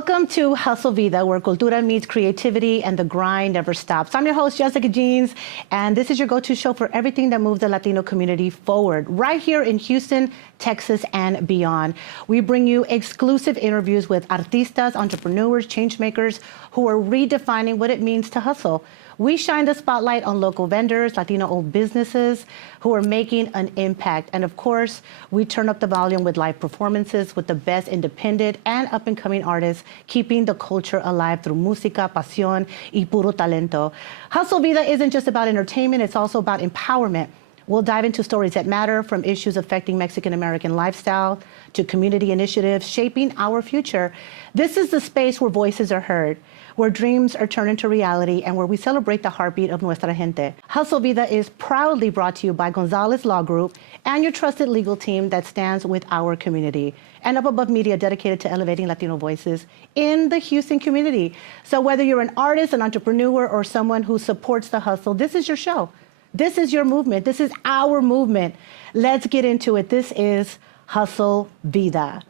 Welcome to Hustle Vida, where cultura meets creativity and the grind never stops. I'm your host, Jeanz, and this is your go-to show for everything that moves the Latino community forward, right here in Houston, Texas, and beyond. We bring you exclusive interviews with artistas, entrepreneurs, changemakers who are redefining what it means to hustle. We shine the spotlight on local vendors, Latino-owned businesses who are making an impact. And of course, we turn up the volume with live performances with the best independent and up-and-coming artists, keeping the culture alive through música, pasión, y puro talento. Hustle Vida isn't just about entertainment, it's also about empowerment. We'll dive into stories that matter, from issues affecting Mexican-American lifestyle to community initiatives shaping our future. This is the space where voices are heard, where dreams are turned into reality, and where we celebrate the heartbeat of nuestra gente. Hustle Vida is proudly brought to you by Gonzalez Law Group and your trusted legal team that stands with our community. And Up Above Media, dedicated to elevating Latino voices in the Houston community. So whether you're an artist, an entrepreneur, or someone who supports the hustle, this is your show. This is your movement. This is our movement. Let's get into it. This is Hustle Vida.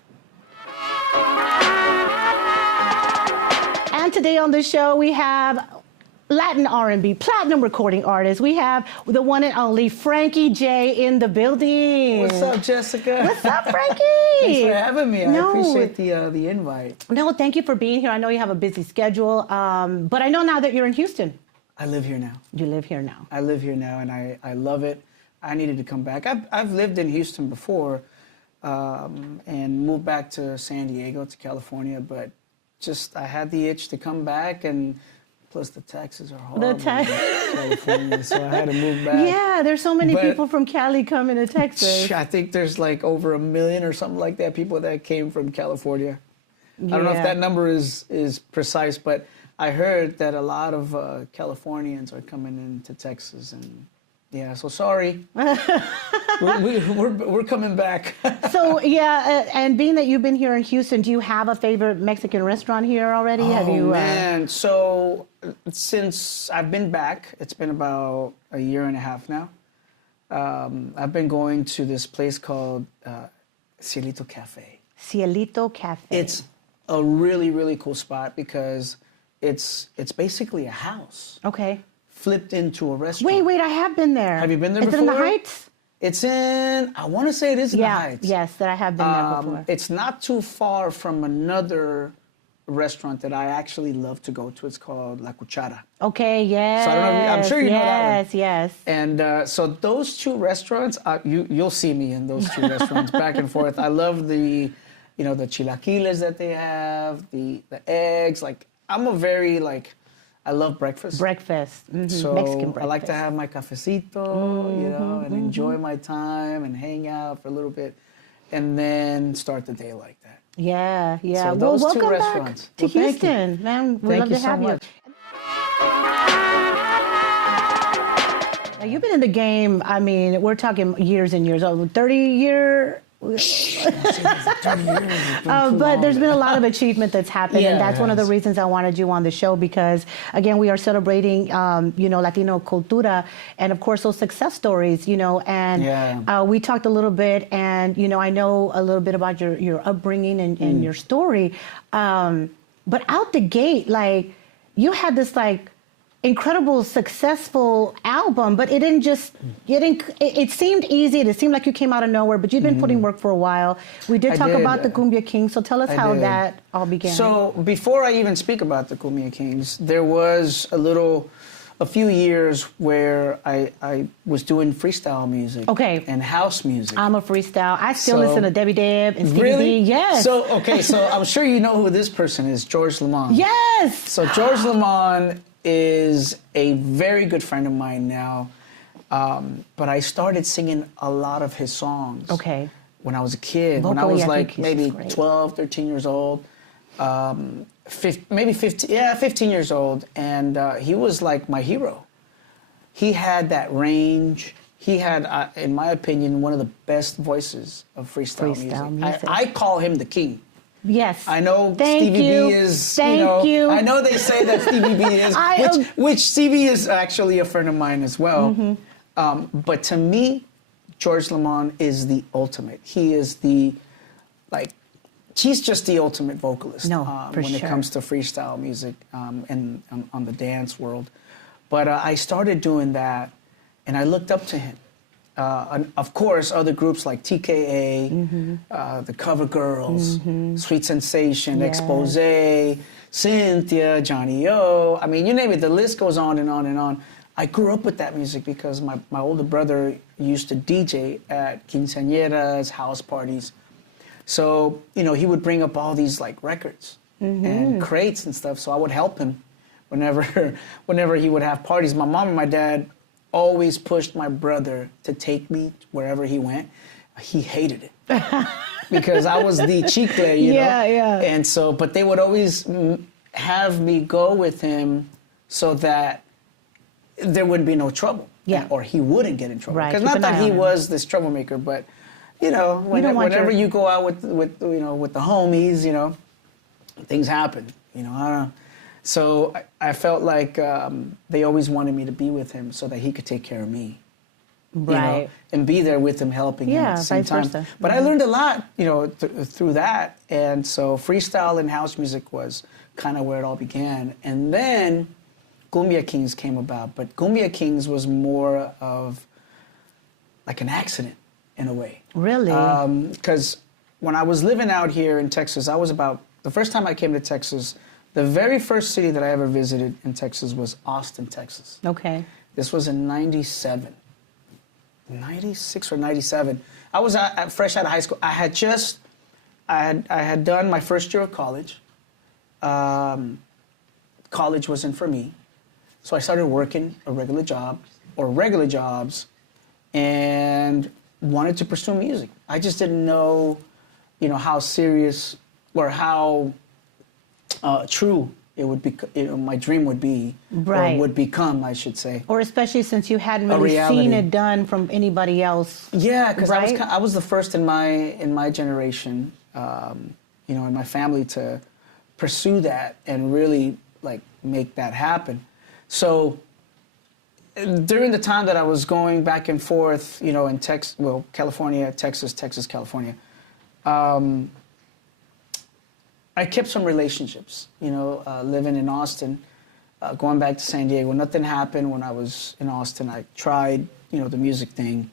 And today on the show, we have Latin R&B platinum recording artist. We have the one and only Frankie J in the building. What's up, Jessica? What's up, Frankie? Thanks for having me. I appreciate the invite. No, thank you for being here. I know you have a busy schedule, but I know now that you're in Houston. I live here now. You live here now. I live here now, and I love it. I needed to come back. I've lived in Houston before, and moved back to San Diego, to California, but just I had the itch to come back, and plus the taxes are horrible in California, so I had to move back. Yeah, there's so many people from Cali coming to Texas. I think there's like over 1 million or something like that, people that came from California. Yeah. I don't know if that number is precise, but I heard that a lot of Californians are coming into Texas, and yeah, so sorry. we're coming back. So yeah, and being that you've been here in Houston, do you have a favorite Mexican restaurant here already? Oh, have you? Man, so since I've been back, it's been about 1.5 years now. I've been going to this place called Cielito Cafe. Cielito Cafe. It's a really, really cool spot because it's basically a house. Okay. Flipped into a restaurant. Wait, I have been there. Have you been there before? Is it in the Heights? It's in, I want to say it is in the Heights. Yes, that I have been there before. It's not too far from another restaurant that I actually love to go to. It's called La Cuchara. Okay, yes. So I don't know I'm sure you know that one. Yes. And so those two restaurants, you'll see me in those two restaurants back and forth. I love the chilaquiles that they have, the eggs. Like, I'm a very, I love breakfast. So Mexican breakfast. I like to have my cafecito, and enjoy my time and hang out for a little bit, and then start the day like that. Yeah. So those welcome two restaurants. Back to Houston, man. We'd love to have you. Now, you've been in the game, I mean, we're talking years and years, 30-year... But there's been a lot of achievement that's happened, and that's one of the reasons I wanted you on the show, because again, we are celebrating Latino cultura, and of course those success stories, and we talked a little bit, and I know a little bit about your upbringing and your story, but out the gate, you had this incredible, successful album, but it seemed easy. It seemed like you came out of nowhere, but you've been putting work for a while. We did talk about the Cumbia Kings, so tell us how that all began. So before I even speak about the Cumbia Kings, there was a few years where I was doing freestyle music. Okay. And house music. I'm a freestyle. I still listen to Debbie Deb and Stevie B. Yes. So I'm sure you know who this person is, George Lamond. Yes. So George Lamond is a very good friend of mine now, but I started singing a lot of his songs when I was a kid. Vocally, when I was maybe great. 12, 13 years old, maybe 15 years old, and he was like my hero. He had that range. He had, in my opinion, one of the best voices of freestyle music. I call him the king. Yes. I know Stevie B is, I know they say that Stevie B is, which Stevie is actually a friend of mine as well. But to me, George Lamond is the ultimate. He is the, she's just the ultimate vocalist for when it sure. comes to freestyle music and on the dance world. But I started doing that, and I looked up to him. And of course, other groups like TKA, the Cover Girls, Sweet Sensation, Yes. Expose, Cynthia, Johnny O. I mean, you name it, the list goes on and on and on. I grew up with that music because my older brother used to DJ at quinceañeras, house parties. So, you know, he would bring up all these like records and crates and stuff. So I would help him whenever he would have parties. My mom and my dad always pushed my brother to take me wherever he went. He hated it because I was the chicle, you know? Yeah. And so, but they would always have me go with him so that there would be no trouble. Yeah. Or he wouldn't get in trouble. Right, Because keep not an that eye he on him. was this troublemaker, but you know, whenever you go out with you know, with the homies, you know, things happen. You know, I don't know. So I felt like they always wanted me to be with him so that he could take care of me. Right. You know, and be there with him, helping him at the same vice time. versa. But I learned a lot, you know, through that. And so freestyle and house music was kind of where it all began. And then Cumbia Kings came about. But Cumbia Kings was more of like an accident in a way. Really? Because when I was living out here in Texas, the first time I came to Texas, the very first city that I ever visited in Texas was Austin, Texas. Okay. This was in 97. 96 or 97. I was fresh out of high school. I had done my first year of college. College wasn't for me. So I started working regular jobs and wanted to pursue music. I just didn't know, you know, how serious or how true it would be, you know, my dream would be, Right. or would become, I should say. Or especially since you hadn't A really seen reality. it done from anybody else. Yeah, because Right? I was the first in my generation, you know, in my family to pursue that and really like make that happen. So during the time that I was going back and forth, you know, in California, Texas, California, I kept some relationships, you know, living in Austin, going back to San Diego. Nothing happened when I was in Austin. I tried, you know, the music thing,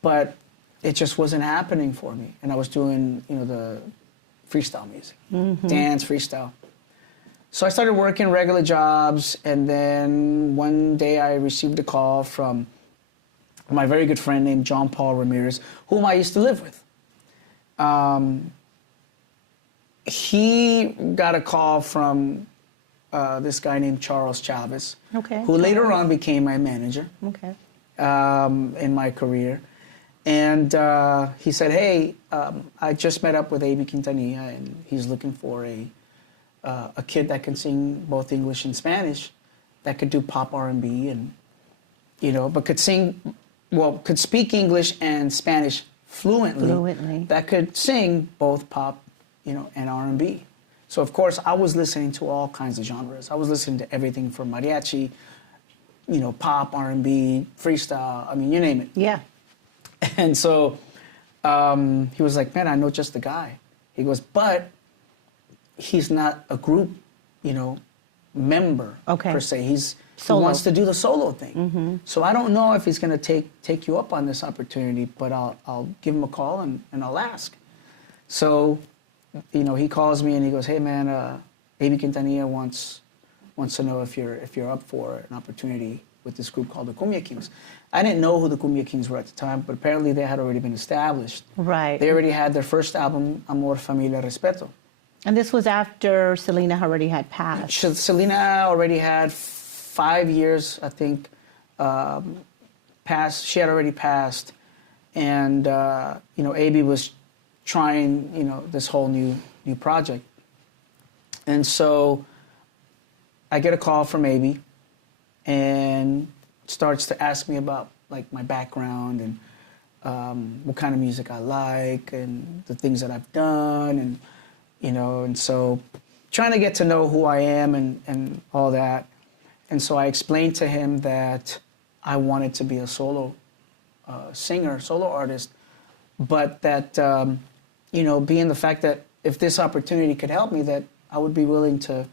but it just wasn't happening for me. And I was doing, you know, the freestyle music, dance, freestyle. So I started working regular jobs, and then one day I received a call from my very good friend named John Paul Ramirez, whom I used to live with. He got a call from this guy named Charles Chavez, who later on became my manager in my career. And he said, hey, I just met up with A.B. Quintanilla, and he's looking for a kid that can sing both English and Spanish, that could do pop R&B, and, you know, but could speak English and Spanish fluently. That could sing both pop, you know, and R&B. So, of course, I was listening to all kinds of genres. I was listening to everything from mariachi, you know, pop, R&B, freestyle, I mean, you name it. Yeah. And so he was like, man, I know just the guy. He goes, but he's not a group, you know, member per se. He wants to do the solo thing. So I don't know if he's going to take you up on this opportunity, but I'll give him a call and I'll ask. So, you know, he calls me and he goes, hey man, A.B. Quintanilla wants to know if you're up for an opportunity with this group called the Cumbia Kings. I didn't know who the Cumbia Kings were at the time, but apparently they had already been established. Right. They already had their first album, Amor, Familia, Respeto. And this was after Selena already had passed. Selena already had 5 years, I think, passed. She had already passed. And, you know, A.B. was trying, you know, this whole new project. And so I get a call from A.B. and starts to ask me about, like, my background and what kind of music I like and the things that I've done, and, you know, and so trying to get to know who I am and all that. And so I explained to him that I wanted to be a solo singer, solo artist, but that, you know, being the fact that if this opportunity could help me, that I would be willing to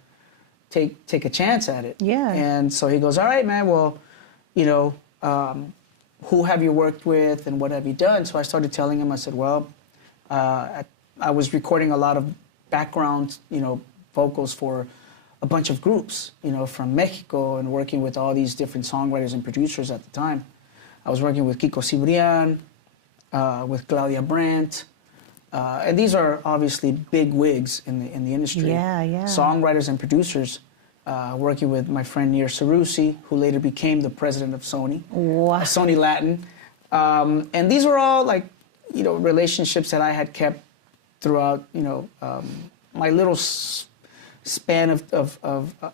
take a chance at it. Yeah. And so he goes, all right, man, well, you know, who have you worked with and what have you done? So I started telling him, I said, well, I was recording a lot of background, you know, vocals for a bunch of groups, you know, from Mexico, and working with all these different songwriters and producers at the time. I was working with Kiko Cibrián, with Claudia Brandt, and these are obviously big wigs in the industry. Yeah, yeah. Songwriters and producers, working with my friend Nir Sarusi, who later became the president of Sony, Wow. Sony Latin. And these were all like, you know, relationships that I had kept throughout, you know, my little span of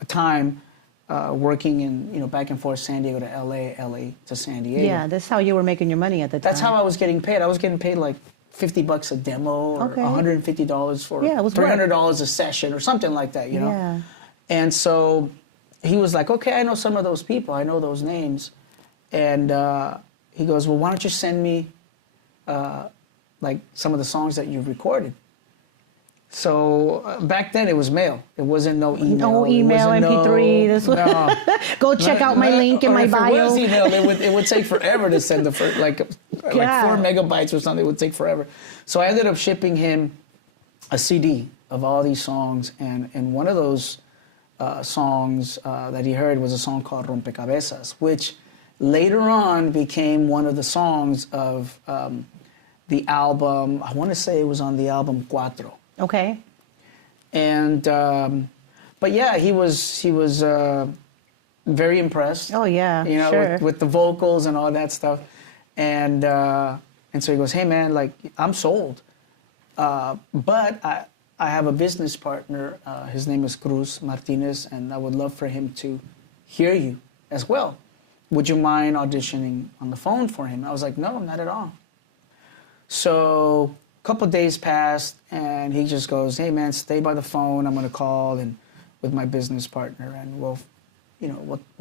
time working in, you know, back and forth, San Diego to LA, LA to San Diego. Yeah, that's how you were making your money at the time. That's how I was getting paid. I was getting paid like $50 a demo, or Okay. $150 for Yeah, it was $300 a session or something like that, you know? Yeah. And so he was like, okay, I know some of those people. I know those names. And he goes, well, why don't you send me like some of the songs that you've recorded? So back then it was mail. It wasn't no email. No email, It wasn't MP3. This was no. go check out my link in Or my if bio. it was email, it would take forever to send the first, like 4 megabytes or something. It would take forever. So I ended up shipping him a CD of all these songs, and one of those songs that he heard was a song called Rompecabezas, which later on became one of the songs of the album. I want to say it was on the album Cuatro. Okay. And but yeah, he was very impressed. Oh yeah, you know, sure. with the vocals and all that stuff, and so he goes, hey man, like I'm sold, but I have a business partner. His name is Cruz Martinez, and I would love for him to hear you as well. Would you mind auditioning on the phone for him? I was like, no, not at all. So a couple of days passed, and he just goes, hey man, stay by the phone. I'm gonna call and with my business partner, and we'll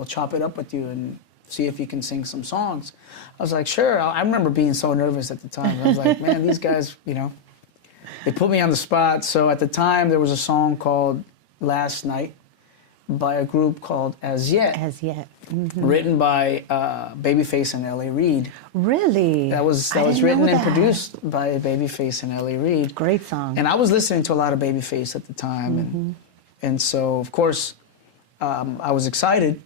chop it up with you and see if you can sing some songs. I was like, sure. I remember being so nervous at the time. I was like, man, these guys, you know, they put me on the spot. So at the time, there was a song called Last Night by a group called As Yet. As Yet. Mm-hmm. Written by Babyface and L.A. Reid. Really? That was I didn't written know and that. produced by Babyface and L.A. Reid. Great song. And I was listening to a lot of Babyface at the time. And so, of course, I was excited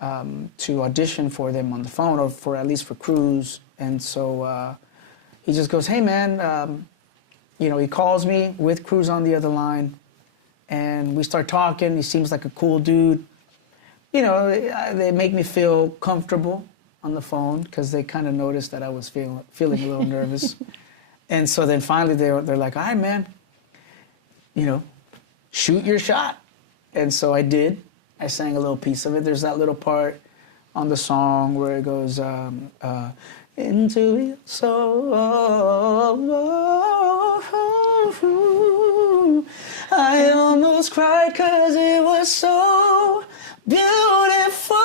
to audition for them on the phone, or for at least for Cruz. And so he just goes, hey man, you know, he calls me with Cruz on the other line, and we start talking. He seems like a cool dude. You know, they make me feel comfortable on the phone, because they kind of noticed that I was feeling a little nervous. And so then finally they're like, all right, man, you know, shoot your shot. And so I did. I sang a little piece of it. There's that little part on the song where it goes, into your soul, I almost cried because it was so beautiful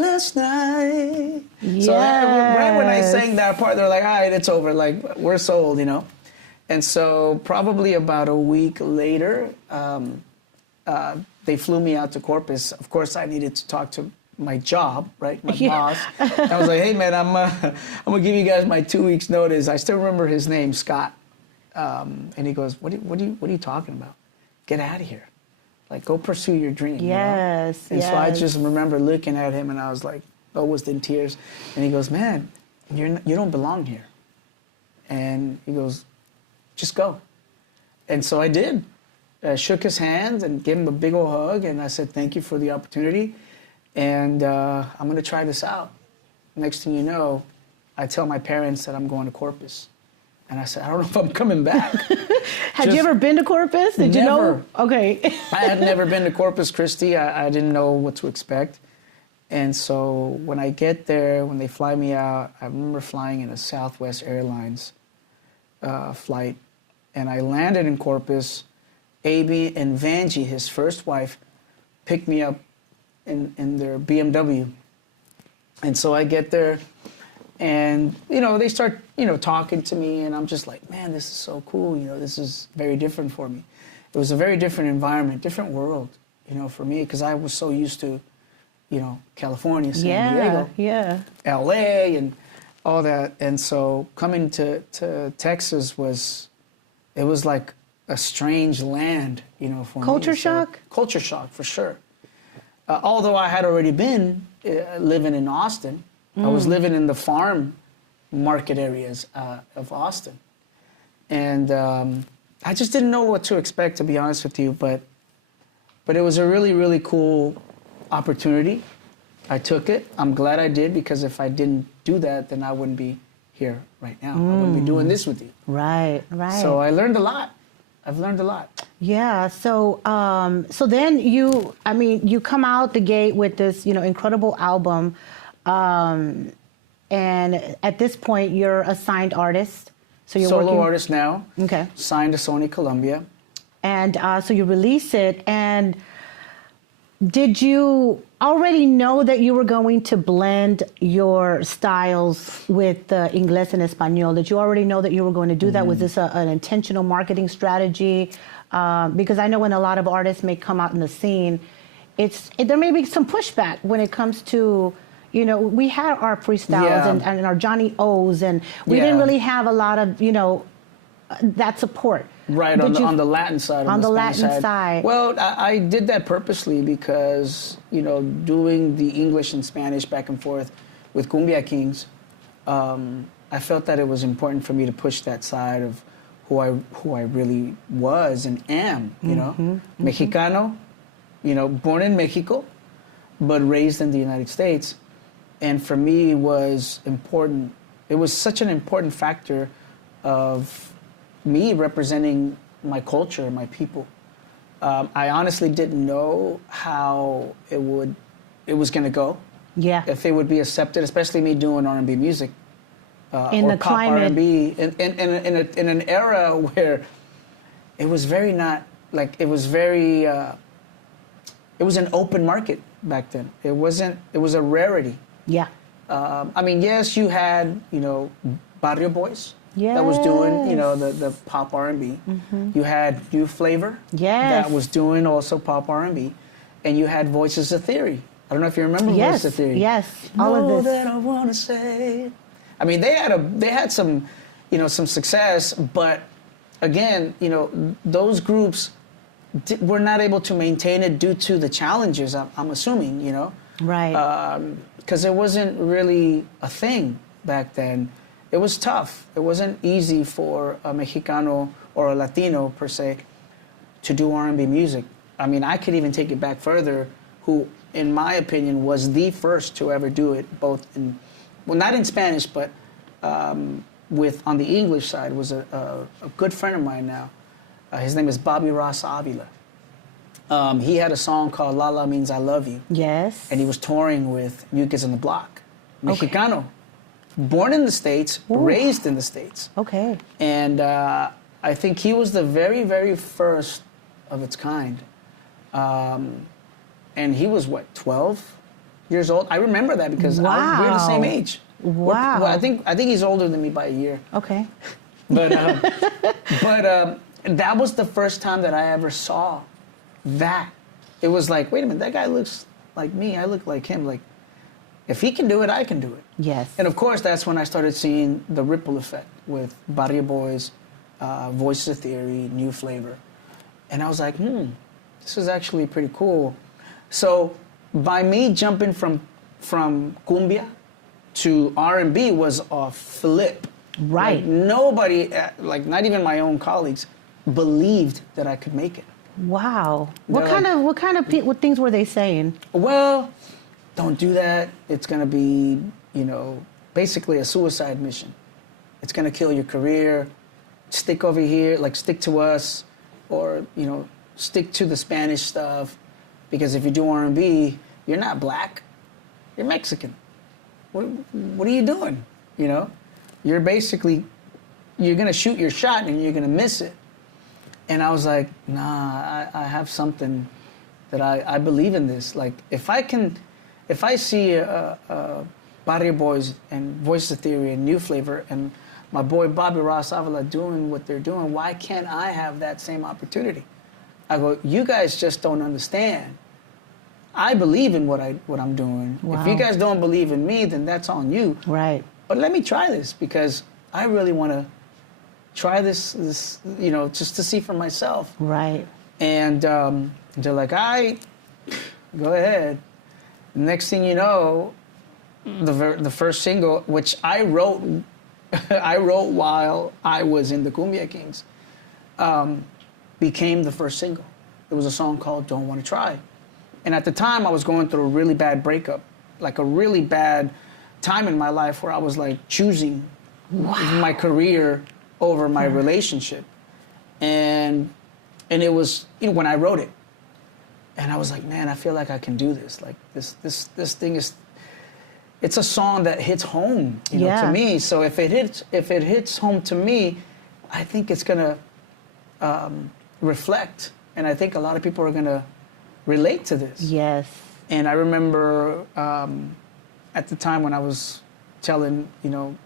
last night. Yes. So right when I sang that part, they're like, all right, it's over. Like, we're sold, you know? And so probably about a week later, they flew me out to Corpus. Of course, I needed to talk to my job, right? My boss. I was like, hey, man, I'm going to give you guys my 2 weeks notice. I still remember his name, Scott. And he goes, what are you talking about? Get out of here. Like, go pursue your dream. Yes, you know? And yes. so I just remember looking at him, and I was like, almost in tears. And he goes, man, you don't belong here. And he goes, just go. And so I did. I shook his hand and gave him a big old hug, and I said, thank you for the opportunity, and I'm going to try this out. Next thing you know, I tell my parents that I'm going to Corpus. And I said, I don't know if I'm coming back. Had you ever been to Corpus? Did you know? Never. Okay. I had never been to Corpus Christi. I didn't know what to expect. And so when I get there, when they fly me out, I remember flying in a Southwest Airlines flight. And I landed in Corpus. Aby and Vanjie, his first wife, picked me up in their BMW. And so I get there, And, you know, they start, you know, talking to me, and I'm just like, man, this is so cool. You know, this is very different for me. It was a very different environment, different world, you know, for me, because I was so used to, you know, California, San Diego, LA, and all that. And so coming to Texas was like a strange land, you know, for me. Culture shock? Culture shock, for sure. Although I had already been living in Austin. I was living in the farm market areas of Austin. And I just didn't know what to expect, to be honest with you. But it was a really, really cool opportunity. I took it. I'm glad I did, because if I didn't do that, then I wouldn't be here right now. I wouldn't be doing this with you. Right. So I learned a lot. I've learned a lot. Yeah. So, so then you come out the gate with this, you know, incredible album. And at this point, you're a signed artist. So you're solo artist now. Okay. Signed to Sony Columbia. And so you release it. And did you already know that you were going to blend your styles with Inglés and Español? Did you already know that you were going to do that? Was this an intentional marketing strategy? Because I know when a lot of artists may come out in the scene, there may be some pushback when it comes to, you know, we had our freestyles and our Johnny O's, and we didn't really have a lot of, you know, that support. Right, on the Latin side. On the Latin side. Well, I did that purposely because, you know, doing the English and Spanish back and forth with Cumbia Kings, I felt that it was important for me to push that side of who I really was and am, you know. Mexicano, you know, born in Mexico, but raised in the United States. And for me, it was important. It was such an important factor of me representing my culture, my people. I honestly didn't know how it was going to go. Yeah. If it would be accepted, especially me doing R&B music. In or the pop climate. R&B, in an era where it was very not, like, it was very, it was an open market back then. It was a rarity. Yeah. I mean, yes, you had, you know, Barrio Boys. That was doing, you know, the pop R&B. You had New Flavor. That was doing also pop R&B. And you had Voices of Theory. I don't know if you remember Voices of Theory. Yes, all of this. That I want to say. I mean, they had some, you know, some success, but again, you know, those groups were not able to maintain it due to the challenges, I'm assuming, you know. Right. Because it wasn't really a thing back then. It was tough. It wasn't easy for a Mexicano or a Latino, per se, to do R&B music. I mean, I could even take it back further, who, in my opinion, was the first to ever do it, both in, well, not in Spanish, but on the English side, was a good friend of mine now. His name is Bobby Ross Avila. He had a song called La La Means I Love You. Yes. And he was touring with New Kids on the Block. Mexicano. Born in the States, raised in the States. Okay. And I think he was the very, very first of its kind. And he was, what, 12 years old? I remember that because we're the same age. Wow. I think he's older than me by a year. Okay. But that was the first time that I ever saw that. It was like, wait a minute, that guy looks like me. I look like him. Like, if he can do it, I can do it. Yes. And of course, that's when I started seeing the ripple effect with Barrio Boys, Voices of Theory, New Flavor. And I was like, this is actually pretty cool. So by me jumping from cumbia to R&B was a flip. Right. Like nobody, like not even my own colleagues, believed that I could make it. Wow. What kind of things were they saying? Well, don't do that. It's going to be, you know, basically a suicide mission. It's going to kill your career. Stick over here, like stick to us, or, you know, stick to the Spanish stuff. Because if you do R&B, you're not black. You're Mexican. What are you doing? You know, you're basically, you're going to shoot your shot and you're going to miss it. And I was like, nah, I have something that I believe in this. Like, if I see a Barrio Boys and Voices of Theory and New Flavor and my boy Bobby Ross Avila doing what they're doing. Why can't I have that same opportunity? I go, you guys just don't understand. I believe in what I'm doing. Wow. If you guys don't believe in me, then that's on you. Right. But let me try this because I really want to try this, just to see for myself. Right. And they're like, all right, go ahead. Next thing you know, the first single, which I wrote while I was in the Cumbia Kings, became the first single. It was a song called Don't Want to Try. And at the time, I was going through a really bad breakup, like a really bad time in my life where I was like choosing my career over my relationship. And it was, when I wrote it, and I was like, man, I feel like I can do this. Like this thing is, it's a song that hits home, to me. So if it hits home to me, I think it's gonna reflect, and I think a lot of people are gonna relate to this. Yes. And I remember at the time when I was telling,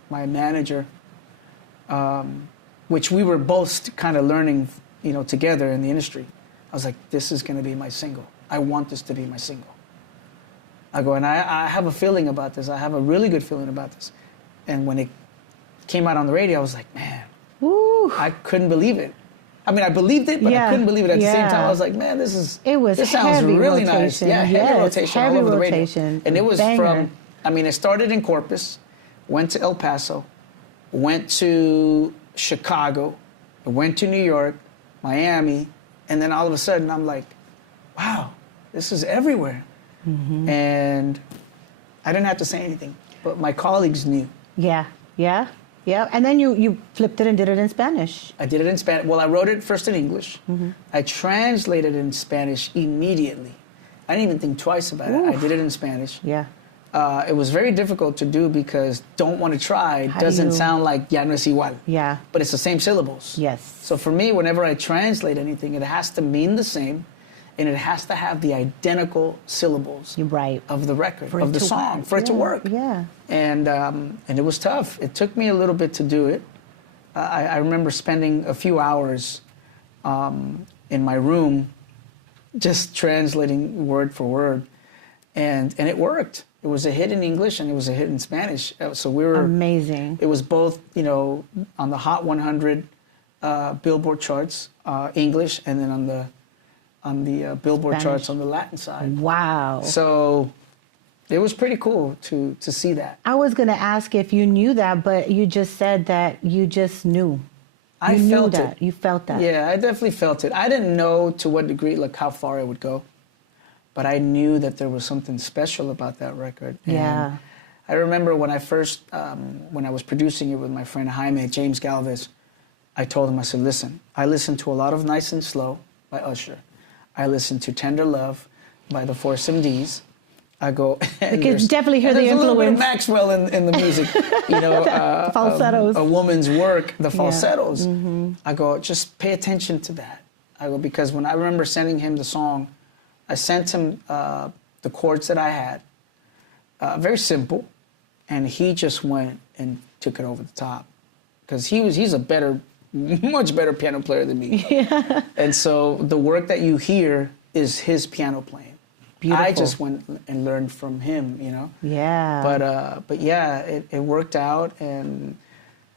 my manager, which we were both kind of learning, together in the industry. I was like, this is going to be my single. I want this to be my single. I go, and I have a feeling about this. I have a really good feeling about this. And when it came out on the radio, I was like, man, I couldn't believe it. I mean, I believed it, but I couldn't believe it at the same time. I was like, man, this sounds really nice. Yeah, heavy rotation all over the radio. And it was it started in Corpus, went to El Paso, went to Chicago, went to New York, Miami, and then all of a sudden I'm like, wow, this is everywhere. Mm-hmm. And I didn't have to say anything, but my colleagues knew. Yeah. And then you flipped it and did it in Spanish. I did it in Spanish. Well, I wrote it first in English. Mm-hmm. I translated it in Spanish immediately. I didn't even think twice about it. I did it in Spanish. Yeah. It was very difficult to do because Don't Want to Try doesn't sound like Ya no es igual. Yeah. But it's the same syllables. Yes. So for me, whenever I translate anything, it has to mean the same, and it has to have the identical syllables of the record, of the song, for it to work. Yeah. And it was tough. It took me a little bit to do it. I remember spending a few hours in my room just translating word for word, and it worked. It was a hit in English and it was a hit in Spanish. So we were amazing. It was both, on the Hot 100 Billboard charts, English, and then on the Billboard charts on the Latin side. Wow. So it was pretty cool to see that. I was going to ask if you knew that, but you just said that you just knew. I felt it. You felt that. Yeah, I definitely felt it. I didn't know to what degree, like how far it would go. But I knew that there was something special about that record. And I remember when I first, when I was producing it with my friend Jaime, James Galvez, I told him, I said, listen, I listened to a lot of Nice and Slow by Usher. I listened to Tender Love by the Four MDs. I go, and you can definitely hear the influence. There's a little bit of Maxwell in the music, falsettos. A woman's work, the falsettos. Yeah. Mm-hmm. I go, just pay attention to that. I go, because when I remember sending him the song, I sent him the chords that I had, very simple, and he just went and took it over the top, because he's a much better piano player than me. Yeah. And so the work that you hear is his piano playing. Beautiful. I just went and learned from him, Yeah. But yeah, it worked out, and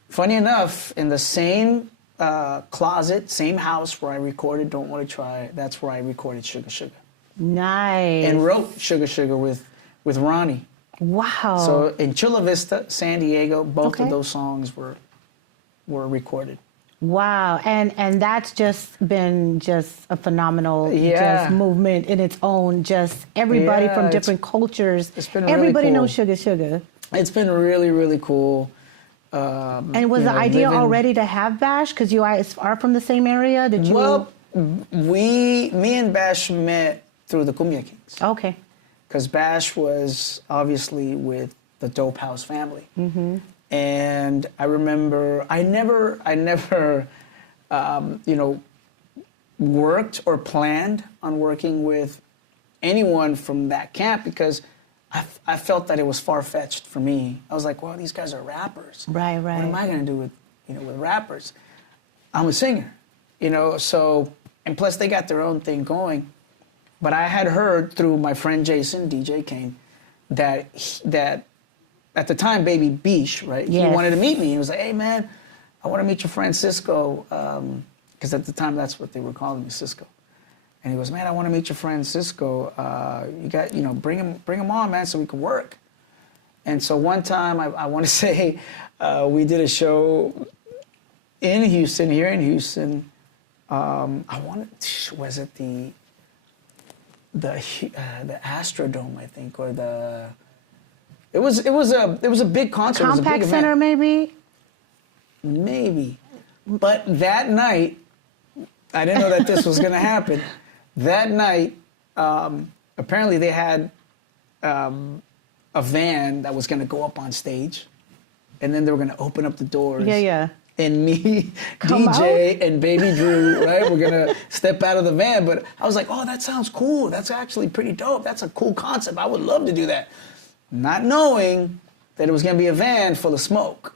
funny enough, in the same closet, same house where I recorded Don't Want to Try, that's where I recorded Sugar Sugar. Nice. And wrote Sugar Sugar with Ronnie. Wow. So in Chula Vista, San Diego, both of those songs were recorded. Wow. And that's just been just a phenomenal just movement in its own. Just everybody from different cultures. It's been everybody really cool. knows Sugar Sugar. It's been really, really cool. And was the idea already to have Bash? Because you guys are from the same area? Did you? Well, me and Bash met through the Cumbia Kings. Okay. Because Bash was obviously with the Dope House family. Mm-hmm. And I remember I never worked or planned on working with anyone from that camp, because I felt that it was far-fetched for me. I was like, well, these guys are rappers. Right. What am I going to do with rappers? I'm a singer, so, and plus they got their own thing going. But I had heard through my friend Jason, DJ Kane, that at the time, Baby Beesh, right? Yes. He wanted to meet me. He was like, hey, man, I want to meet your friend Cisco, because at the time that's what they were calling me, Cisco. And he goes, man, I want to meet your friend Cisco. You got, bring him on, man, so we can work. And so one time, I want to say, we did a show in Houston, here in Houston. Was it the Astrodome, I think, or the? It was a big concert. Compact it was a big event. Center, maybe. Maybe, but that night, I didn't know that this was going to happen. That night, apparently they had a van that was going to go up on stage, and then they were going to open up the doors. Yeah. And me, Come DJ, out? and Baby Drew, right? We're going to step out of the van. But I was like, oh, that sounds cool. That's actually pretty dope. That's a cool concept. I would love to do that. Not knowing that it was going to be a van full of smoke.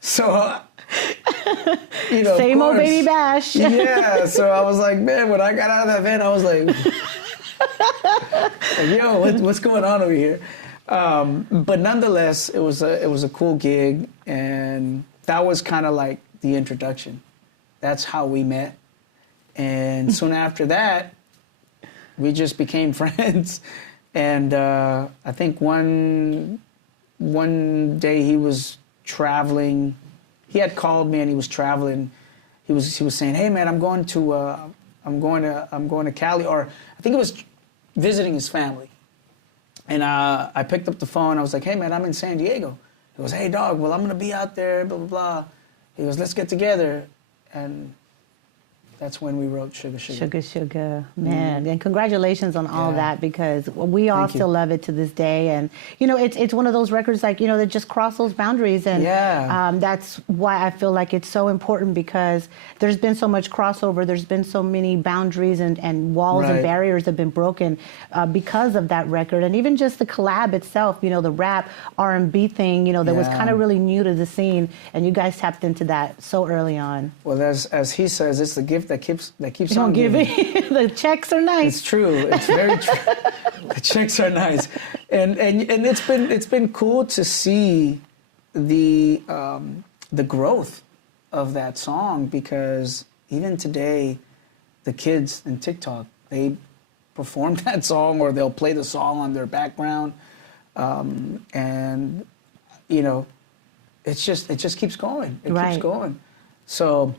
So, Same old Baby Bash. Yeah, so I was like, man, when I got out of that van, I was like, yo, what's going on over here? But nonetheless, it was a cool gig, and that was kind of like the introduction. That's how we met, and soon after that, we just became friends. And I think one day he was traveling. He had called me and he was traveling. He was saying, "Hey man, I'm going to Cali," or I think it was visiting his family. And I picked up the phone. I was like, "Hey man, I'm in San Diego." He goes, "Hey dog, well I'm gonna be out there, blah blah blah." He goes, "Let's get together," and that's when we wrote Sugar Sugar. Sugar Sugar, man. And congratulations on all Yeah. that, because we all Thank you. still love it to this day. And, it's one of those records, like, that just cross those boundaries. And Yeah. that's why I feel like it's so important, because there's been so much crossover. There's been so many boundaries and walls and Right. barriers have been broken because of that record. And even just the collab itself, the rap R&B thing, that was Yeah. kind of really new to the scene. And you guys tapped into that so early on. Well, as he says, it's the gift that keeps You don't on give giving. it. The checks are nice. It's true. It's very true. The chicks are nice, and it's been cool to see the growth of that song, because even today, the kids in TikTok, they perform that song, or they'll play the song on their background, and it just keeps going. It Right. keeps going. So,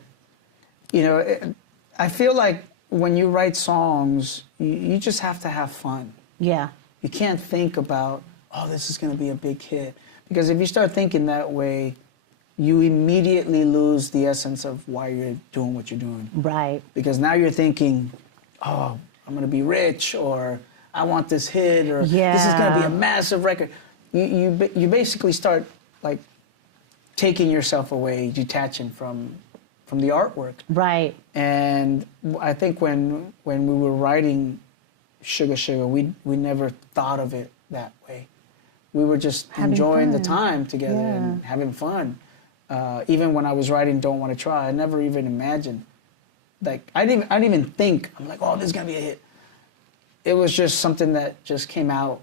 I feel like when you write songs, you just have to have fun. Yeah. You can't think about, oh, this is going to be a big hit. Because if you start thinking that way, you immediately lose the essence of why you're doing what you're doing. Right. Because now you're thinking, oh, I'm going to be rich, or I want this hit, or this is going to be a massive record. You basically start like taking yourself away, detaching from the artwork. Right. And I think when we were writing Sugar Sugar, we never thought of it that way. We were just Having enjoying the fun. time together and having fun. Even when I was writing Don't Want to Try, I never even imagined. Like, I didn't even think, I'm like, oh, this is going to be a hit. It was just something that just came out.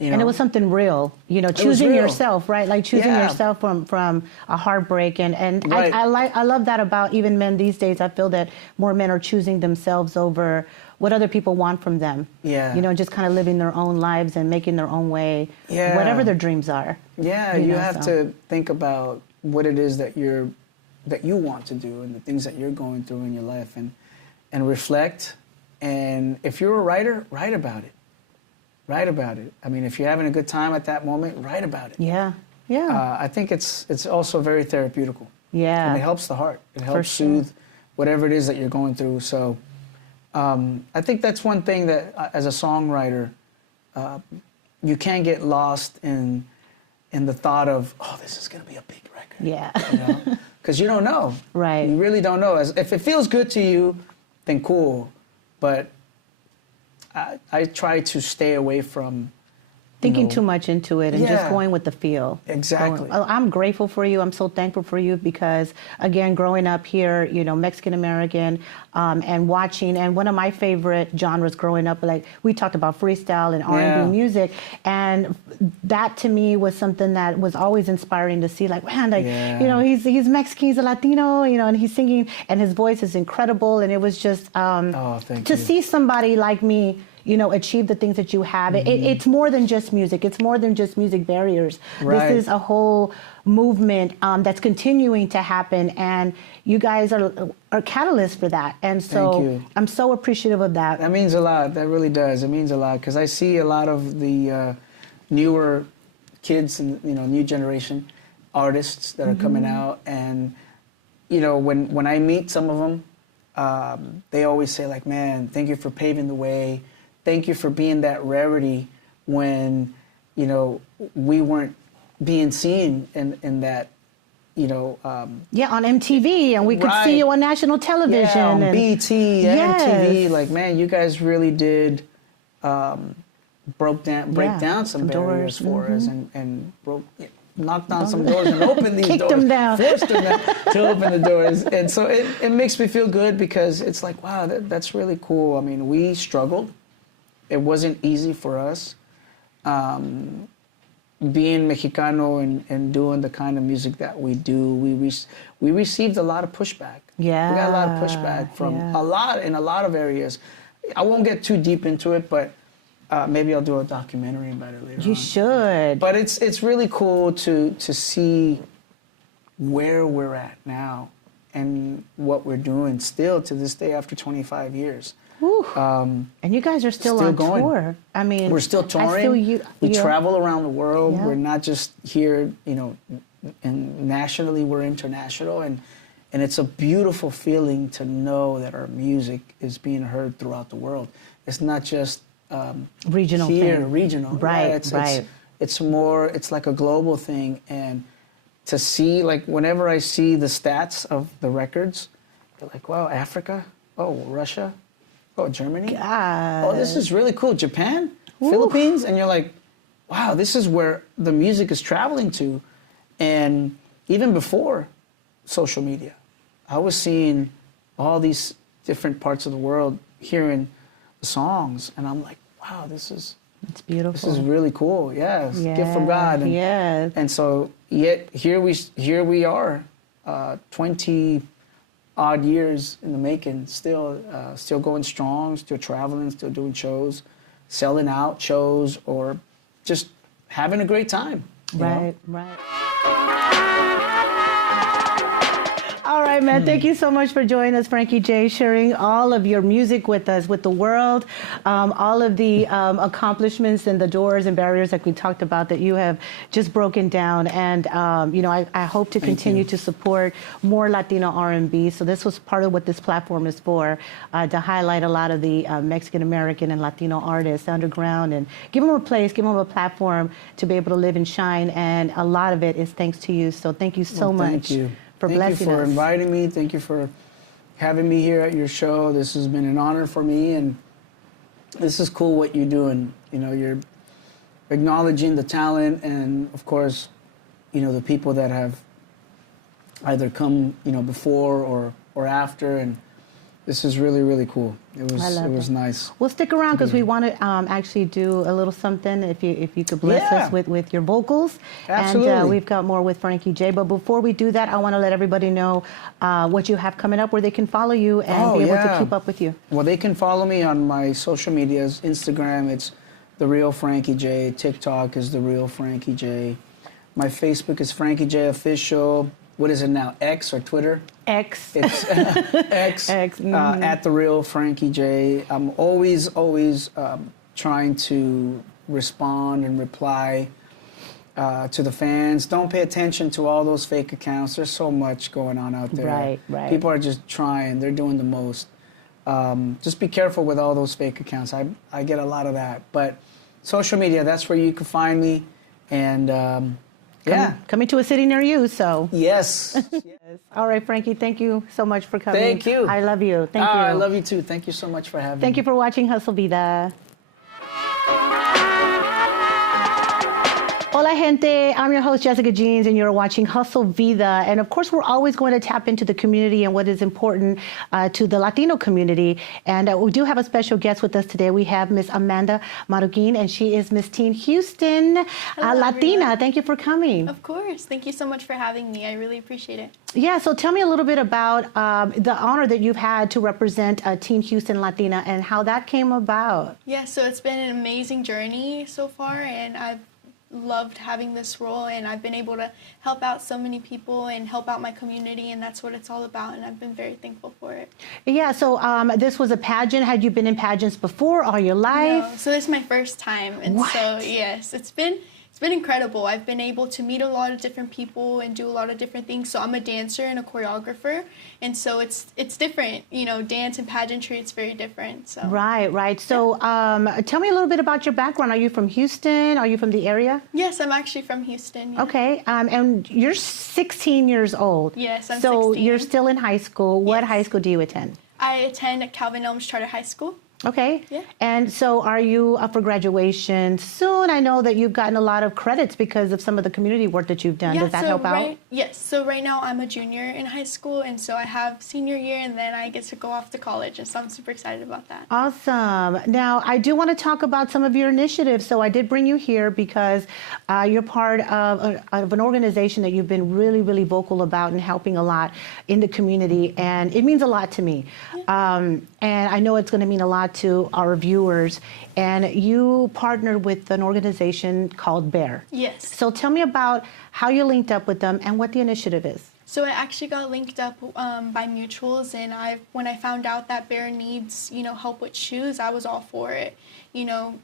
And it was something real, choosing real. yourself, right? Like choosing Yeah. yourself from a heartbreak. And Right. I love that about even men these days. I feel that more men are choosing themselves over what other people want from them. Yeah. Just kind of living their own lives and making their own way, Yeah. whatever their dreams are. Yeah, you have to think about what it is that you want to do, and the things that you're going through in your life, and reflect. And if you're a writer, write about it. Write about it. I mean, if you're having a good time at that moment, write about it. Yeah. Yeah. I think it's also very therapeutical. Yeah. And it helps the heart. It helps sure. soothe whatever it is that you're going through. So I think that's one thing that, as a songwriter, you can't get lost in the thought of, oh, this is going to be a big record. Yeah. Because you don't know. Right. You really don't know. If it feels good to you, then cool. But I try to stay away from thinking too much into it and just going with the feel. Exactly. I'm grateful for you. I'm so thankful for you because, again, growing up here, Mexican American, and watching, and one of my favorite genres growing up, like we talked about freestyle and R&B music, and that to me was something that was always inspiring to see. Like, man, like he's Mexican, he's a Latino, and he's singing, and his voice is incredible, and it was just to see somebody like me achieve the things that you have. It's more than just music. It's more than just music barriers. Right. This is a whole movement that's continuing to happen, and you guys are catalysts for that. And so I'm so appreciative of that. That means a lot. That really does. It means a lot because I see a lot of the newer kids and new generation artists that are coming out, and when I meet some of them, they always say like, "Man, thank you for paving the way. Thank you for being that rarity when, we weren't being seen in that, on MTV, and we could see you on national television. Yeah, on and BT, MTV. Like, man, you guys really did break down some barriers for us and knocked down some doors and opened these Kicked doors. them down. Forced them down to open the doors. And so it makes me feel good because it's like, wow, that's really cool. I mean, we struggled. It wasn't easy for us. Being Mexicano and doing the kind of music that we do, we received a lot of pushback. Yeah. We got a lot of pushback from in a lot of areas. I won't get too deep into it, but maybe I'll do a documentary about it later on. You should. But it's really cool to see where we're at now and what we're doing still to this day after 25 years. And you guys are still on going. tour. I mean, we're still touring. We travel around the world. Yeah. We're not just here, and nationally we're international, and it's a beautiful feeling to know that our music is being heard throughout the world. It's not just regional here, thing. regional. Right, right. It's more. It's like a global thing, and to see, like, whenever I see the stats of the records, you're like, wow, Africa, oh, Russia. Oh, Germany? God. Oh, this is really cool. Japan? Philippines? And you're like, wow, this is where the music is traveling to. And even before social media, I was seeing all these different parts of the world hearing the songs. And I'm like, wow, it's beautiful. This is really cool. Yeah, it's a gift from God. And, and so yet here we are, 20 odd years in the making, still going strong, still traveling, still doing shows, selling out shows, or just having a great time. Right. All right, man. Thank you so much for joining us, Frankie J, sharing all of your music with us, with the world, all of the accomplishments and the doors and barriers like we talked about that you have just broken down. And, I hope to continue to support more Latino R&B. So this was part of what this platform is for, to highlight a lot of the Mexican-American and Latino artists underground and give them a place, give them a platform to be able to live and shine. And a lot of it is thanks to you. So thank you so much. Thank you. For Thank you for inviting me. Thank you for having me here at your show. This has been an honor for me, and this is cool what you're doing. You're acknowledging the talent and, of course, the people that have either come, before or after, and this is really, really cool. It was nice. Well, stick around because we want to actually do a little something. If you could bless us with your vocals, absolutely. And we've got more with Frankie J. But before we do that, I want to let everybody know what you have coming up, where they can follow you and be able to keep up with you. Well, they can follow me on my social medias. Instagram, it's The Real Frankie J. TikTok is The Real Frankie J. My Facebook is Frankie J Official. What is it now? X or Twitter? X. It's X. At The Real Frankie J. I'm always trying to respond and reply to the fans. Don't pay attention to all those fake accounts. There's so much going on out there. Right. People are just trying. They're doing the most. Just be careful with all those fake accounts. I get a lot of that. But social media, that's where you can find me. And Yeah. Coming to a city near you, so. Yes. All right, Frankie, thank you so much for coming. Thank you. I love you. Thank you. I love you too. Thank you so much for having me. Thank you for watching Hustle Vida. Hola, gente. I'm your host, Jessica Jeanz, and you're watching Hustle Vida. And of course, we're always going to tap into the community and what is important to the Latino community. And we do have a special guest with us today. We have Miss Amanda Maruguin, and she is Miss Teen Houston Latina. Everyone. Thank you for coming. Of course. Thank you so much for having me. I really appreciate it. Yeah, so tell me a little bit about the honor that you've had to represent Teen Houston Latina and how that came about. Yeah, so it's been an amazing journey so far, and I've loved having this role, and I've been able to help out so many people and help out my community, and that's what it's all about, and I've been very thankful for it. Yeah, so this was a pageant. Had you been in pageants before all your life? No, so this is my first time, and What? so yes, it's been incredible. I've been able to meet a lot of different people and do a lot of different things. So I'm a dancer and a choreographer, and so it's different. You know, dance and pageantry, it's very different. So Right. So tell me a little bit about your background. Are you from Houston? Are you from the area? yes, I'm actually from Houston. Yeah. Okay, and you're 16 years old. Yes, I'm so 16. you're still in high school. What Yes. high school do you attend? I attend at Calvin Elms Charter High School. Okay. Yeah. And so are you up for graduation soon? I know that you've gotten a lot of credits because of some of the community work that you've done. Does that help out? Yes, so right now I'm a junior in high school, and so I have senior year, and then I get to go off to college, and so I'm super excited about that. Awesome. Now, I do want to talk about some of your initiatives. So I did bring you here because you're part of an organization that you've been really, really vocal about and helping a lot in the community, and it means a lot to me. Yeah. And I know it's going to mean a lot to our viewers. And you partnered with an organization called BEAR. Yes. So tell me about how you linked up with them and what the initiative is. So I actually got linked up by mutuals, and when I found out that Bear needs, help with shoes, I was all for it.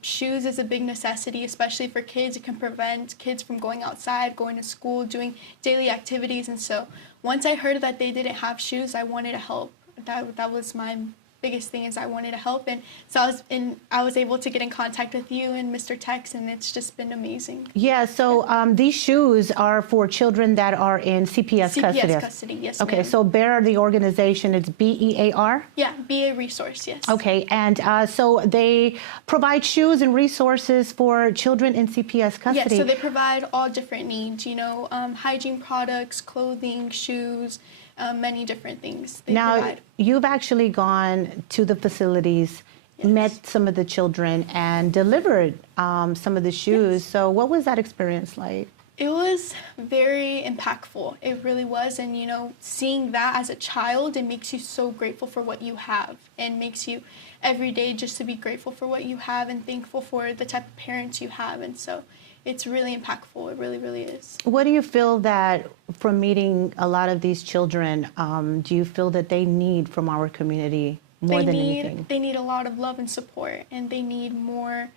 Shoes is a big necessity, especially for kids. It can prevent kids from going outside, going to school, doing daily activities. And so once I heard that they didn't have shoes, I wanted to help. That was my biggest thing, is I wanted to help, and so I was able to get in contact with you and Mr. Tex, and it's just been amazing. Yeah, so these shoes are for children that are in CPS custody. CPS custody, yes. Okay, ma'am. so BEAR, the organization, it's BEAR? Yeah, be a resource, yes. Okay, and so they provide shoes and resources for children in CPS custody. Yeah, so they provide all different needs, hygiene products, clothing, shoes, many different things they Now, provide. you've actually gone to the facilities, Yes. met some of the children, and delivered some of the shoes. Yes. So what was that experience like? It was very impactful. It really was. And, seeing that as a child, it makes you so grateful for what you have, and makes you every day just to be grateful for what you have and thankful for the type of parents you have. And so it's really impactful. It really, really is. What do you feel that from meeting a lot of these children, do you feel that they need from our community more than anything? They need a lot of love and support, and they need more.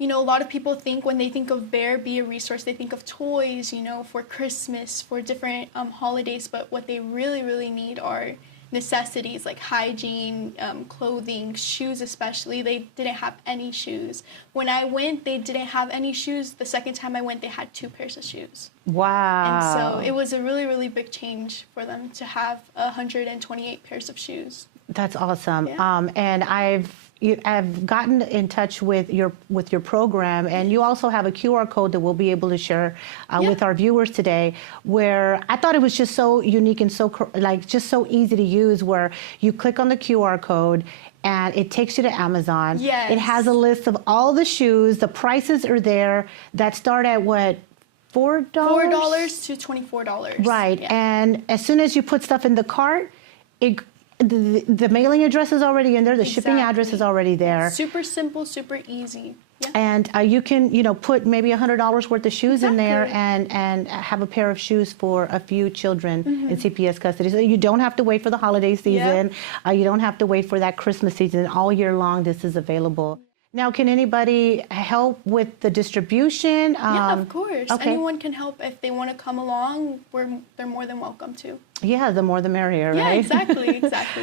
A lot of people think when they think of BEAR, be a resource, they think of toys, for Christmas, for different holidays, but what they really, really need are necessities like hygiene, clothing, shoes especially. They didn't have any shoes. When I went, they didn't have any shoes. The second time I went, they had 2 pairs of shoes. Wow. And so it was a really, really big change for them to have 128 pairs of shoes. That's awesome. Yeah. And I've gotten in touch with your program, and you also have a QR code that we'll be able to share with our viewers today, where I thought it was just so unique and so just so easy to use, where you click on the QR code and it takes you to Amazon. Yes. It has a list of all the shoes. The prices are there that start at what? $4? $4 to $24. Right. Yeah. And as soon as you put stuff in the cart, the mailing address is already in there. The shipping address is already there. Super simple, super easy. Yeah. And you can, put maybe $100 worth of shoes in there Exactly. and have a pair of shoes for a few children in CPS custody. So you don't have to wait for the holiday season. You don't have to wait for that Christmas season. All year long, this is available. Now, can anybody help with the distribution? Yeah, of course. Okay. Anyone can help if they want to come along. They're more than welcome to. Yeah, the more the merrier, Yeah, right? exactly.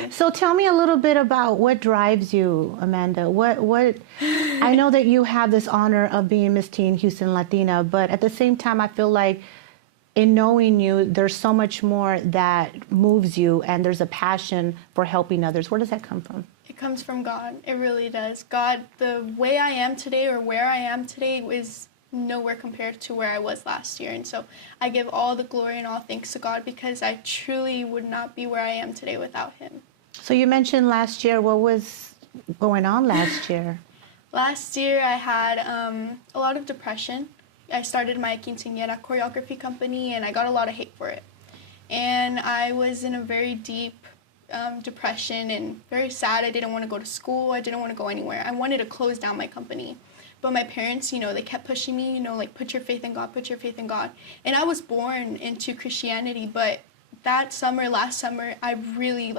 So tell me a little bit about what drives you, Amanda. What I know that you have this honor of being Miss Teen Houston Latina, but at the same time, I feel like in knowing you, there's so much more that moves you, and there's a passion for helping others. Where does that come from? It comes from God. It really does. God, the way I am today or where I am today is nowhere compared to where I was last year. And so I give all the glory and all thanks to God, because I truly would not be where I am today without him. So you mentioned last year. What was going on last year? Last year I had a lot of depression. I started my quinceañera choreography company, and I got a lot of hate for it. And I was in a very deep depression and very sad. I didn't want to go to school. I didn't want to go anywhere. I wanted to close down my company. But my parents, they kept pushing me, like, put your faith in God, put your faith in God. And I was born into Christianity, but last summer, I really,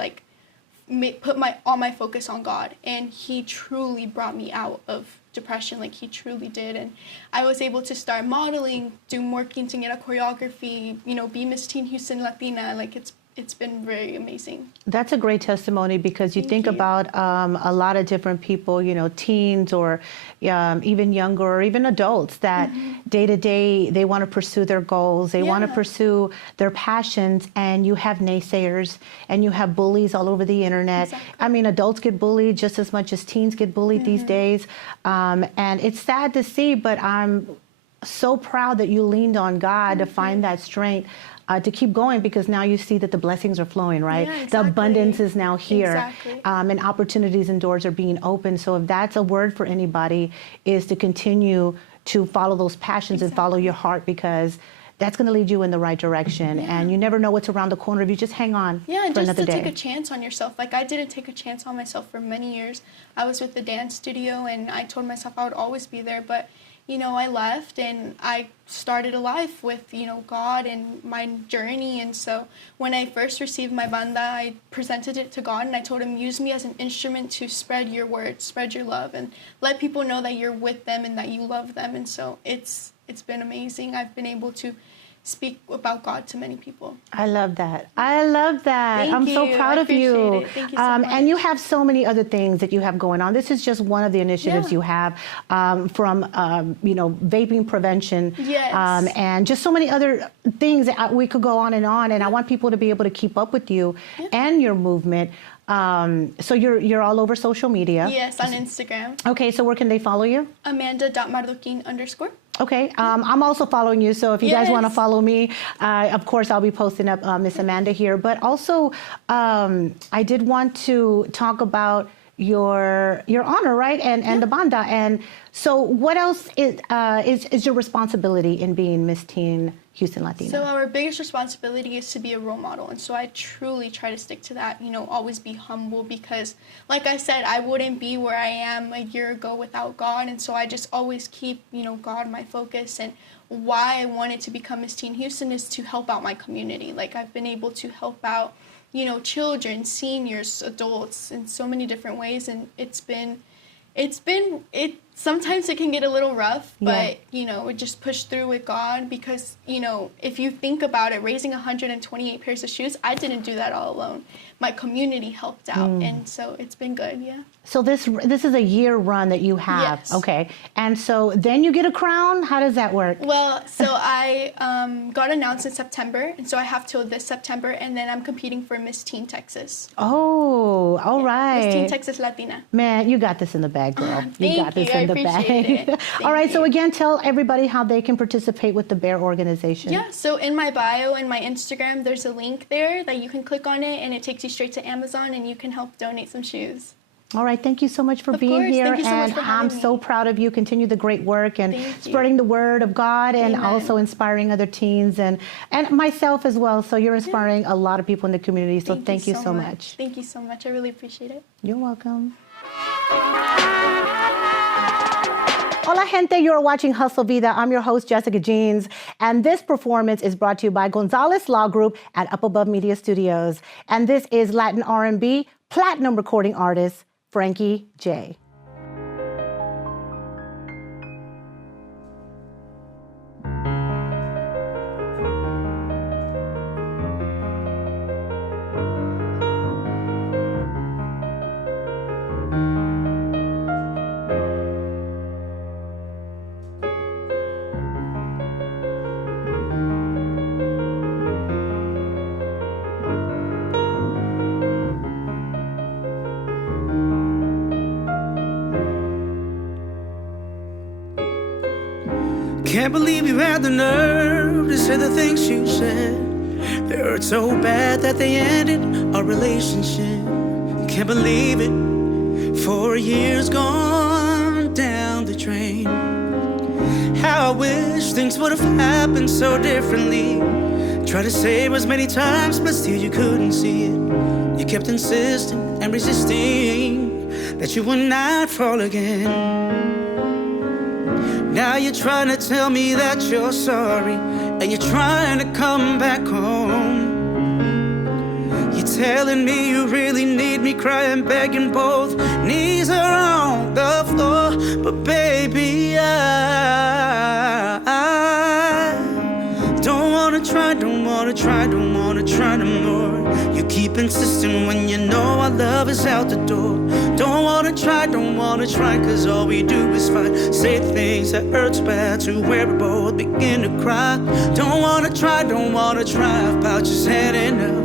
put all my focus on God. And he truly brought me out of depression, he truly did. And I was able to start modeling, do more quinceañera choreography, be Miss Teen Houston Latina. It's been very amazing. That's a great testimony, because you think about a lot of different people, teens or even younger or even adults that day to day, they want to pursue their goals. They want to pursue their passions, and you have naysayers and you have bullies all over the internet. Exactly. I mean, adults get bullied just as much as teens get bullied these days. And it's sad to see, but I'm so proud that you leaned on God to find that strength. To keep going, because now you see that the blessings are flowing, right? Yeah, The exactly. abundance is now here. Exactly. And opportunities and doors are being opened. So if that's a word for anybody, is to continue to follow those passions and follow your heart, because that's going to lead you in the right direction. And you never know what's around the corner if you just hang on Yeah, and for just another to day. take a chance on yourself. I didn't take a chance on myself for many years. I was with the dance studio, and I told myself I would always be there. But I left, and I started a life with, God and my journey. And so when I first received my banda, I presented it to God, and I told him, use me as an instrument to spread your word, spread your love, and let people know that you're with them and that you love them. And so it's been amazing. I've been able to speak about God to many people. I love that. I love that. Thank I'm so you. proud I of you. appreciate it. Thank you so much. And you have so many other things that you have going on. This is just one of the initiatives you have, from vaping prevention, Yes. and just so many other things that we could go on. And I want people to be able to keep up with you and your movement. So you're all over social media. Yes, on Instagram. Okay, so where can they follow you? Amanda.mardoquin_. Okay, I'm also following you, so if you guys want to Yes. follow me, of course I'll be posting up Miss Amanda here. But also, I did want to talk about your honor, right, and the banda. And so, what else is your responsibility in being Miss Teen Houston Latina? So our biggest responsibility is to be a role model, and so I truly try to stick to that, always be humble, because like I said, I wouldn't be where I am a year ago without God. And so I just always keep, God my focus. And why I wanted to become Miss Teen Houston is to help out my community. I've been able to help out, children, seniors, adults in so many different ways, and sometimes it can get a little rough, but, we just push through with God, because, if you think about it, raising 128 pairs of shoes, I didn't do that all alone. My community helped out, and so it's been good, yeah. So this is a year run that you have, Yes. okay? And so then you get a crown? How does that work? Well, so I got announced in September, and so I have till this September, and then I'm competing for Miss Teen Texas. Oh, all right. Miss Teen Texas Latina. Man, you got this in the bag, girl. You got this you. in I the appreciate bag. it. All right, Thank so you. again, tell everybody how they can participate with the Bear organization. Yeah, so in my bio and my Instagram, there's a link there that you can click on it, and it takes you straight to Amazon, and you can help donate some shoes. All right, thank you so much for Of being course, here. thank you so much And for I'm having so me. proud of you. Continue the great work and Thank you. spreading the word of God, and Amen. also inspiring other teens and myself as well. So you're inspiring a lot of people in the community. So thank you so much. Thank you so much. I really appreciate it. You're welcome. Hola, gente. You're watching Hustle Vida. I'm your host, Jessica Jeanz. And this performance is brought to you by Gonzalez Law Group at Up Above Media Studios. And this is Latin R&B platinum recording artist, Frankie J. Can't believe you had the nerve to say the things you said. They hurt so bad that they ended our relationship. Can't believe it. 4 years gone down the drain. How I wish things would have happened so differently. Tried to save us many times, but still you couldn't see it. You kept insisting and resisting that you would not fall again. Now you're trying to tell me that you're sorry, and you're trying to come back home. You're telling me you really need me, crying, begging, both knees are on the floor. But baby, I don't wanna try, don't wanna try, don't wanna try no more. You keep insisting when you know our love is out the door. Don't wanna try, cause all we do is fight. Say things that hurts bad to where we both begin to cry. Don't wanna try, about just heading up.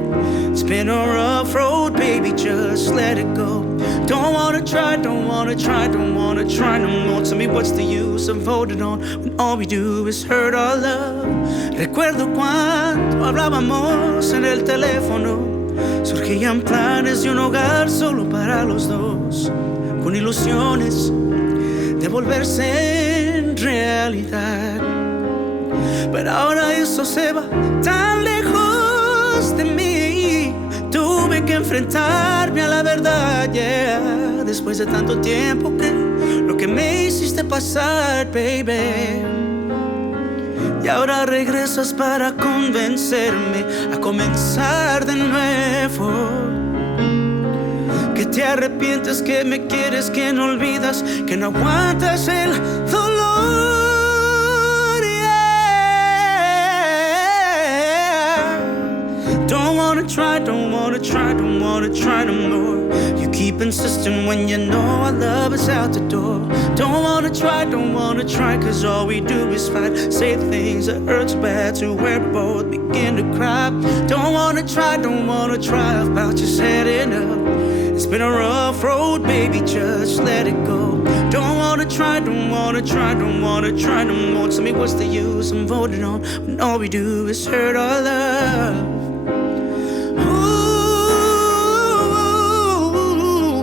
It's been a rough road, baby, just let it go. Don't wanna try, don't wanna try no more. Tell me what's the use of holding on when all we do is hurt our love. Recuerdo cuando hablábamos en el teléfono. Surgían planes de un hogar solo para los dos, con ilusiones de volverse en realidad. Pero ahora eso se va tan lejos de mí. Tuve que enfrentarme a la verdad, yeah. Después de tanto tiempo que lo que me hiciste pasar, baby. Y ahora regresas para convencerme a comenzar de nuevo. Que te arrepientes, que me quieres, que no olvidas, que no aguantas el dolor, yeah. Don't wanna try, don't wanna try, don't wanna try no more. You keep insisting when you know our love is out the door. Don't wanna try, cause all we do is fight. Say things that hurts bad to where we both begin to cry. Don't wanna try about just heading up. It's been a rough road, baby, just let it go. Don't wanna try no more. Tell me what's the use of holding on when all we do is hurt our love.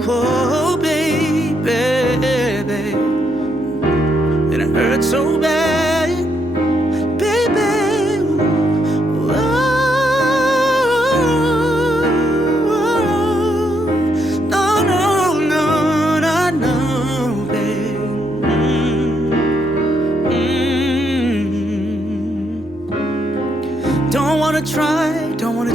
Oh, baby, and it hurts so bad, baby. Oh, no, baby. Don't wanna try, don't wanna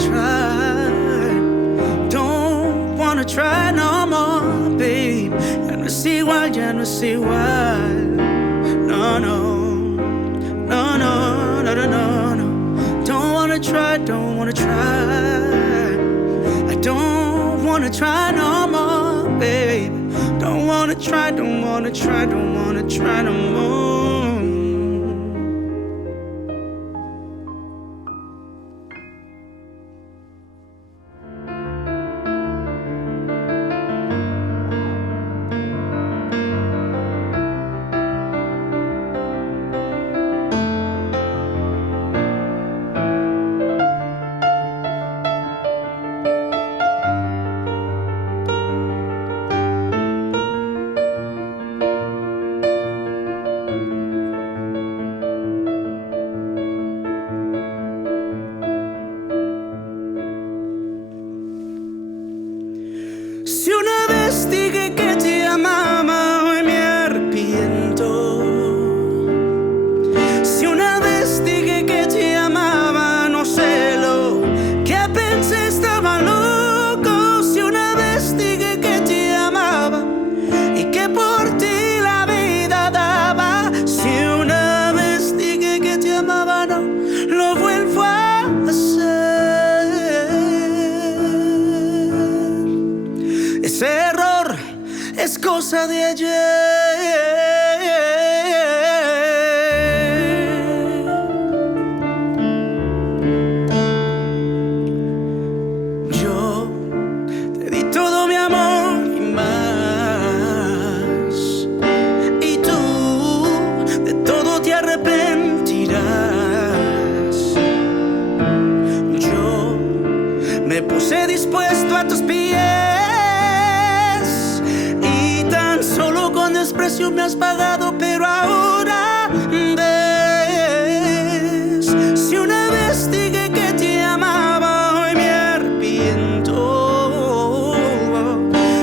try no more, babe. Ya no es igual, ya no es igual. No. Don't wanna try, I don't wanna try no more, babe. Don't wanna try no more. Si una vez dije que te amaba, hoy me arrepiento. Si una vez dije que te amaba, no sé lo que pensé, estaba loco. Si una vez dije que te amaba y que por ti la vida daba. Si una vez dije que te amaba, no lo vuelvo a hacer. Ese error es cosa de ayer. Yo te di todo mi amor y más, y tú de todo te arrepientes. expuesto a tus pies, y tan solo con desprecio me has pagado, pero ahora ves. Si una vez dije que te amaba, hoy me arrepiento.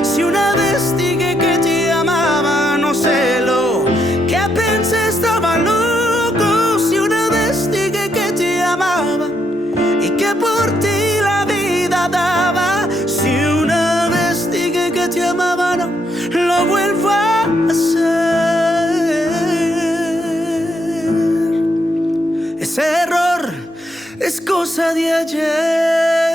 Si una vez dije que te amaba, no sé lo que pensé, estaba loco. Si una vez dije que te amaba y que por ti la vida daba, si una vez dije que te amaba, no lo vuelvo a hacer. Ese error es cosa de ayer.